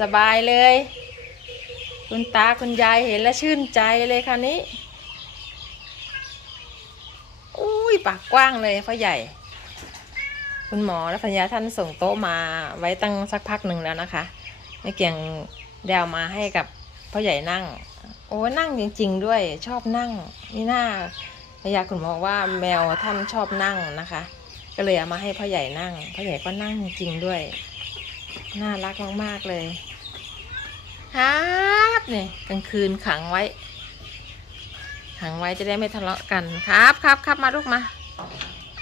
สบายเลย คุณตาคุณยายเห็นแล้วชื่นใจเลยคราวนี้ อุ้ยปากกว้างเลยพ่อใหญ่ คุณหมอและภรรยาท่านส่งโต๊ะมาไว้ตั้งสักพักหนึ่งแล้วนะคะไม่เกี่ยงเดวมาให้กับพ่อใหญ่นั่ง โอ้นั่งจริง ๆ ด้วยชอบนั่งนี่น่าภรรยาคุณหมอว่าแมวท่านชอบนั่งนะคะ ก็เลยเอามาให้พ่อใหญ่นั่งพ่อใหญ่ก็นั่งจริงด้วย น่ารักมากๆเลย ครับเนี่ยกลางคืนขังไว้ ขังไว้จะได้ไม่ทะเลาะกันครับครับครับมาลูกมา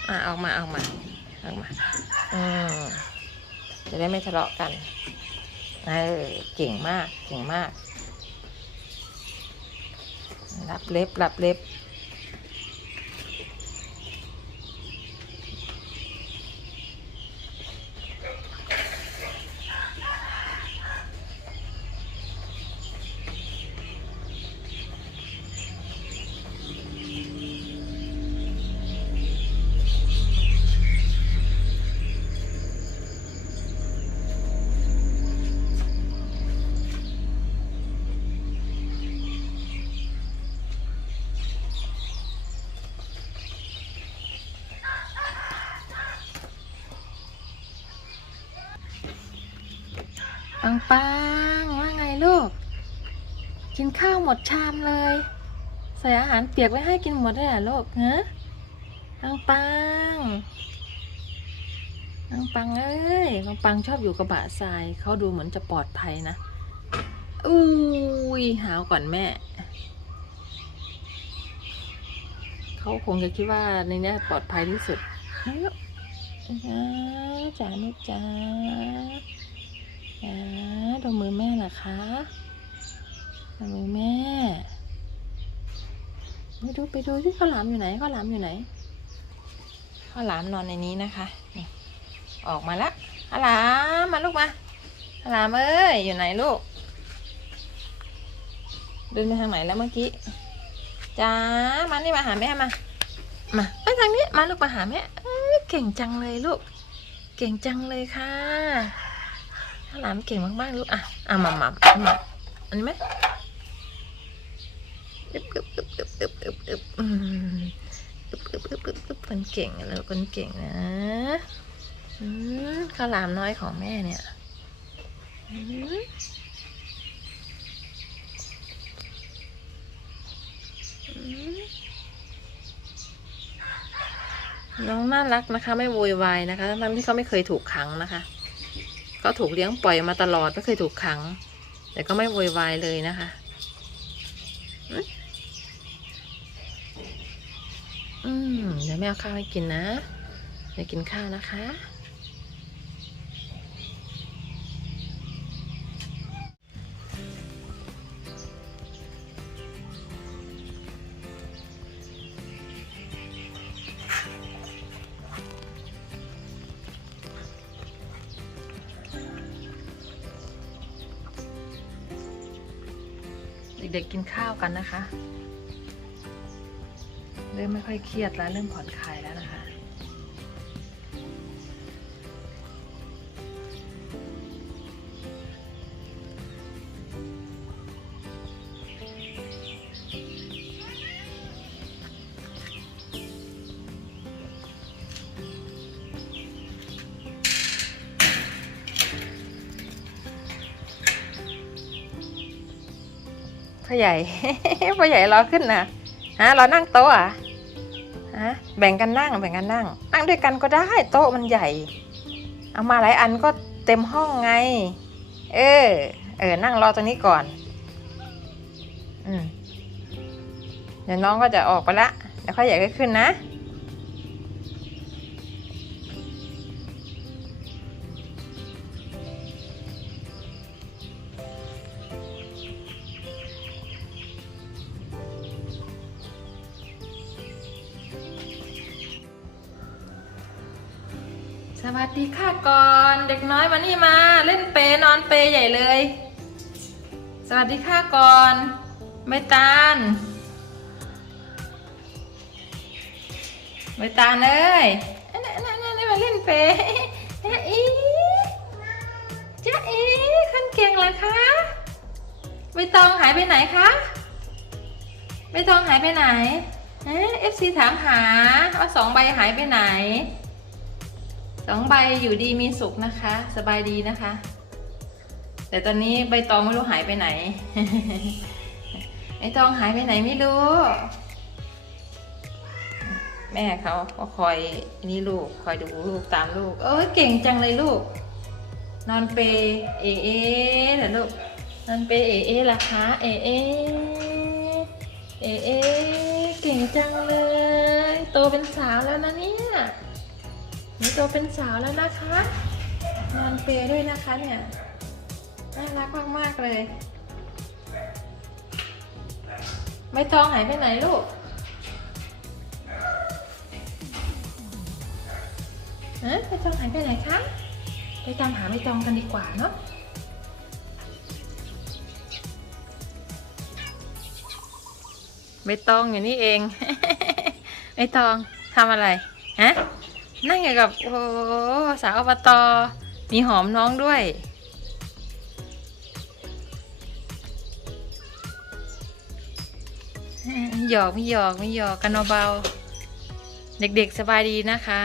อะออกมาออกมาออกมาอืมจะได้ไม่ทะเลาะกันเออเก่งมากเก่งมากรับเล็บรับเล็บ ปังว่าไงลูก กินข้าวหมดชามเลย ใส่อาหารเปียกไว้ให้กินหมดเลยเหรอลูกเฮะปังปังปังปังเอ้ยปังปังชอบอยู่กับบะทรายเขาดูเหมือนจะปลอดภัยนะอุ้ยหาวก่อนแม่เขาคงจะคิดว่าในนี้ปลอดภัยที่สุดจ้าจ๋าลูกจ้า อ่าดูมือแม่เหรอคะดูมือแม่ไปดูไปดูที่ข้าวหลามอยู่ไหนข้าวหลามอยู่ไหนข้าวหลามนอนในนี้นะคะนี่ออกมาละข้าวหลามมาลูกมาข้าวหลามเอ้ยอยู่ไหนลูกเดินไปทางไหนแล้วเมื่อกี้จ้ามานี่มาหาแม่มามาไปทางนี้มาลูกมาหาแม่เก่งจังเลยลูก เก่งจังเลยค่ะ ถ้าหลามเก่งมากๆลูกอะอะมามามามอันนี้ไหมอึบอึบอึบอึบอึบอึบอึบอืมอึบอึบอึบอึบอึบคนเก่งแล้วคนเก่งนะอืมข้าวหลามน้อยของแม่เนี่ยอืมน้องน่ารักนะคะ ไม่โวยวายนะคะ ทั้งที่เขาไม่เคยถูกขังนะคะ เขาถูกเลี้ยงปล่อยมาตลอดไม่เคยถูกขัง แต่ก็ไม่โวยวายเลยนะคะอืมเดี๋ยวแม่เอาข้าวให้กินนะเดี๋ยวกินข้าวนะคะ เด็กๆกินข้าวกันนะคะ เริ่มไม่ค่อยเครียดแล้ว เริ่มผ่อนคลายแล้วนะคะ พ่อใหญ่พ่อใหญ่รอขึ้นนะฮะเรานั่งโต๊ะอะฮะแบ่งกันนั่งแบ่งกันนั่ง นั่งด้วยกันก็ได้โต๊ะมันใหญ่ เอามาหลายอันก็เต็มห้องไง เออ เออ นั่งรอตรงนี้ก่อน อืมเดี๋ยวน้องก็จะออกไปละ เดี๋ยวพ่อใหญ่ก็ขึ้นนะ วัสดีค่ะก่อนเด็กน้อยวันนี้มา เล่นเปนอนเปใหญ่เลย สวัสดีค่ะก่อน ไม่ตาน ไม่ตาเลยนั่น่นั่นนั่นมาเล่นเปเจ๊อีเจ๊อีขั้นเก่งเหรอคะไม่ตองหายไปไหนคะไม่ตองหายไปไหนเอฟซีถามหาว่าสองใบหายไปไหน สองใบอยู่ดีมีสุขนะคะ สบายดีนะคะ แต่ตอนนี้ใบตองไม่รู้หายไปไหนใบตองหายไปไหนไม่รู้ แม่เขาก็คอยนี่ลูกคอยดูลูกตามลูก เออเก่งจังเลยลูก นอนเปเอเอเหรอลูกนอนเปเอเอล่ะคะเอเอเอเอเก่งจังเลย โตเป็นสาวแล้วนะเนี่ย นี่โตเป็นสาวแล้วนะคะ นอนเปด้วยนะคะเนี่ยน่ารักมาก ๆ เลย ไม่ต้องหายไปไหนลูกเอ๊ะไปตองหายไปไหนคะไปตามหาใบตองกันดีกว่าเนาะใบตองอยู่นี่เองใบตองทำอะไรฮะ นั่งอยู่กับ โอ้สาวอบตมีหอมน้องด้วย หยอกไม่หยอกไม่หยอกกันเบาเด็กๆสบายดีนะคะ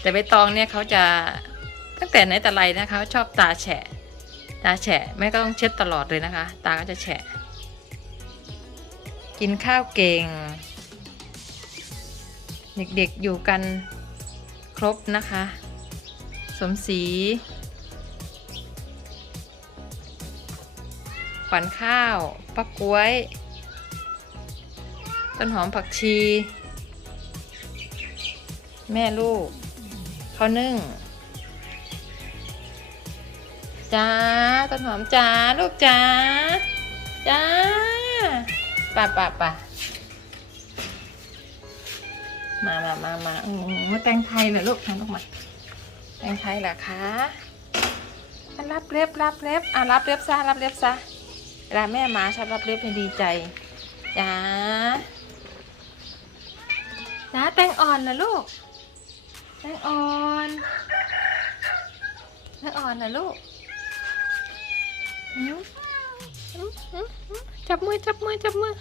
แต่ใบตองเนี่ยเขาจะตั้งแต่ไหนแต่ไรนะคะชอบตาแฉะ ตาแฉะแม่ก็ต้องเช็ดตลอดเลยนะคะ ตาก็จะแฉะ กินข้าวเก่ง เด็กๆอยู่กันครบนะคะ สมศรีขวัญข้าวปักกล้วย ต้นหอมผักชี แม่ลูกเขานึ่งจ้าต้นหอมจ้าลูกจ้าจ้าป่ะป่ะป่ะ มามามามาอืมาแตงไทยเหรอลูกทานลูกมา แตงไทยเหรอคะรับเล็บรับเล็บอะรับเล็บซะรับเล็บซะเวลาแม่มาชอบรับเล็บให้ดีใจจ้าจ้าแตงอ่อนเหรอลูก แตงอ่อนแตงอ่อนนะลูกจับมือจับมือจับมือ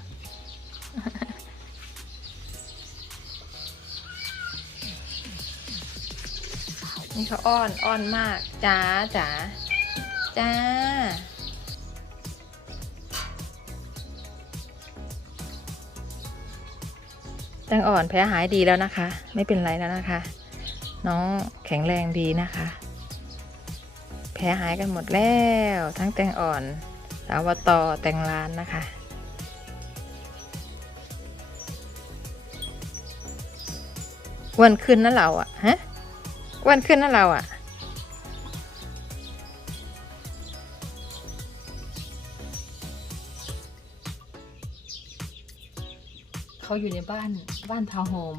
นี่เขาอ้อนอ้อนมากจ้าจ๋าจ้า แตงอ่อนแพ้หายดีแล้วนะคะ ไม่เป็นไรแล้วนะคะ น้องแข็งแรงดีนะคะ แพ้หายกันหมดแล้ว ทั้งแตงอ่อนสาวตอแตงลานนะคะอ้วันขึ้นนะเราอะฮะ อ้วันขึ้นนะเราอะเขาอยู่ในบ้านบ้านทาวน์โฮม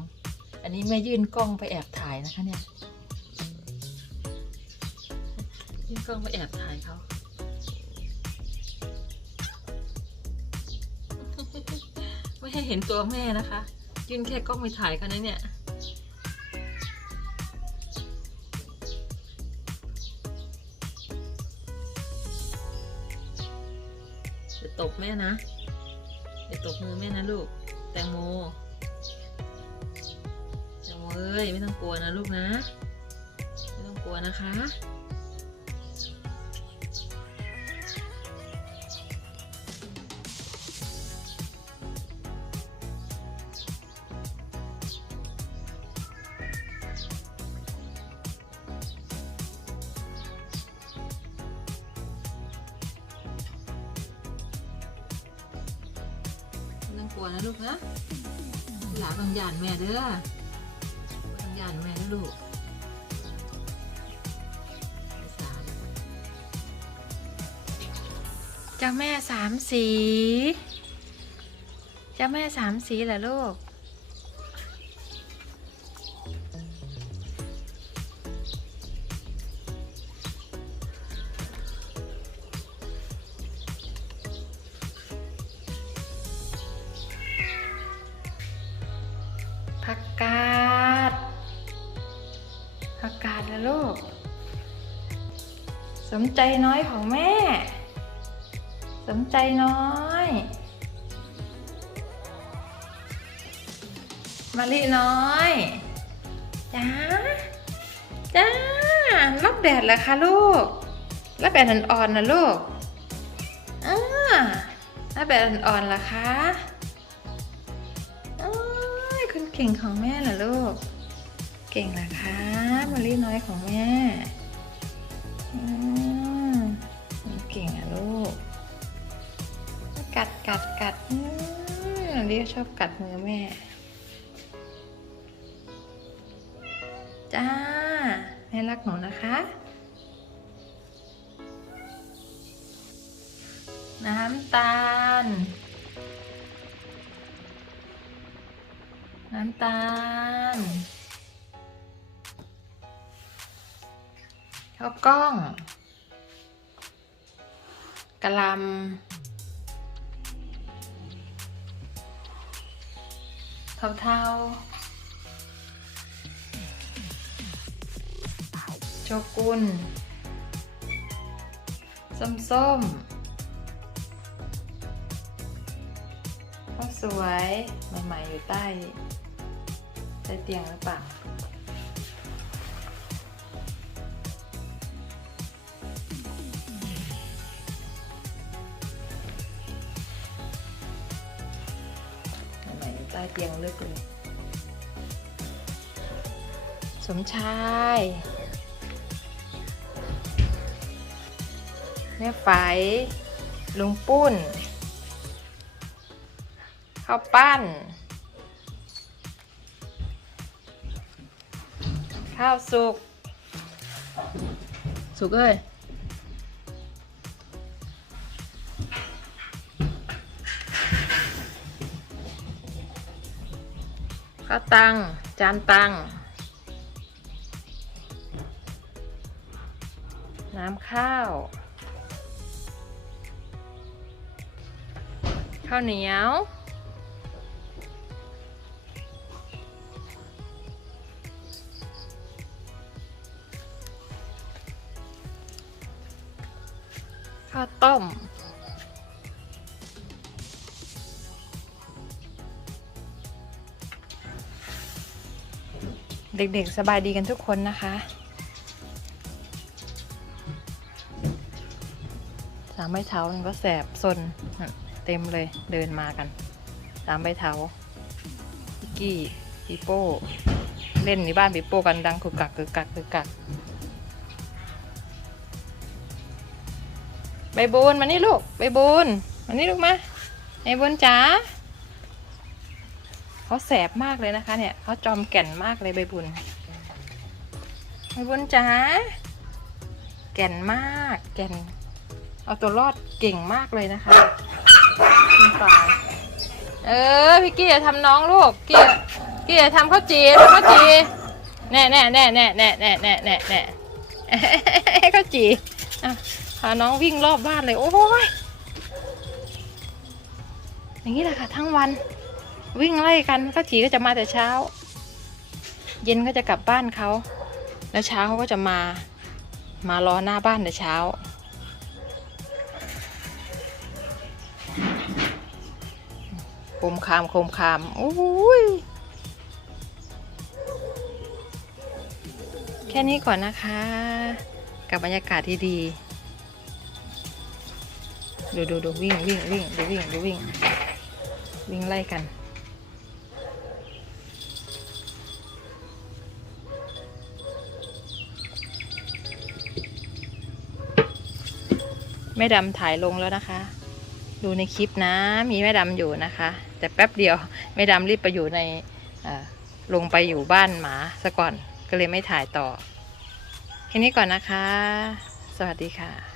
อันนี้แม่ยื่นกล้องไปแอบถ่ายนะคะเนี่ย ยื่นกล้องไปแอบถ่ายเขาไม่ให้เห็นตัวแม่นะคะ ยื่นแค่กล้องไปถ่ายเขานเนี่ย จะตบแม่นะจะตบมือแม่นะลูก แตงโมแตงโมเอ้ยไม่ต้องกลัวนะลูกนะ ไม่ต้องกลัวนะคะ กลัวนะลูกนะหลาต้องหยานแม่เด้อต้องหยานแม่นะลูกเจ้าแม่สามสี เจ้าแม่สามสีเหรอลูก กกาดผักกาดนะลูก สมใจน้อยของแม่ สมใจน้อยมาลิน้อยจ้าจ้ารับแดดเหรอคะลูกรับแดดอ่อนๆนะลูกอ่ารับแดดอ่อนๆเหรอคะ เก่งของแม่เหรอลูก เก่งเหรอคะมาลิน้อยของแม่อืมเก่งอะลูก กัดกัดกัดอืมเรียกชอบกัดมือแม่ จ้า แม่รักหนูนะคะน้ำตาลำตาลข้าวกล้องกะลำเทาๆโชกุนส้มส้มๆข้าวสวยใหม่ๆอยู่ใต้ ใต้เตียงหรือเปล่าทำไมใต้เตียงลึกเลยสมชายแม่ไฝลุงปุ้นข้าวปั้น ข้าวสุก สุกเอ้ยข้าวตัง จานตัง น้ำข้าว ข้าวเหนียว ข้าวต้ม เด็กๆสบายดีกันทุกคนนะคะ สามใบเท้ามันก็แสบซนเต็มเลยเดินมากัน สามใบเท้าพิกกี้ปีโป้ เล่นในบ้านปีโป้กันดังคึกกักคึกกักคึกกัก ใบบูนมานี่ลูกใบบูนมานี่ลูกมาใบบูนจ๋าเขาแสบมากเลยนะคะ เนี่ยเขาจอมแก่นมากเลยใบบุญใบบุญจ๋าแก่นมากแก่น เอาตัวรอดเก่งมากเลยนะคะคุณปาเออพี่กี้อย่าทำน้องลูกกี้กี้อย่าทำข้าวจีทำข้าวจีแน่แน่แน่แน่แน่แน่แน่แน่แน่ข้าวจีอะ พาน้องวิ่งรอบบ้านเลย โอ้ยอย่างนี้แหละค่ะ ทั้งวัน วิ่งไล่กันก็จีก็จะมาแต่เช้า เย็นก็จะกลับบ้านเขา แล้วเช้าเขาก็จะมา มารอหน้าบ้านแต่เช้าโคมคามโคมคามโอ้ยแค่นี้ก่อนนะคะ กับบรรยากาศที่ดี ดูดูดูวิ่งวิ่งวิ่งดูวิ่งดูวิ่ง วิ่งไล่กัน แม่ดำถ่ายลงแล้วนะคะ ดูในคลิปนะ มีแม่ดำอยู่นะคะ แต่แป๊บเดียวแม่ดำรีบไปอยู่ในลงไปอยู่บ้านหมาซะก่อนก็เลยไม่ถ่ายต่อ แค่นี้ก่อนนะคะ สวัสดีค่ะ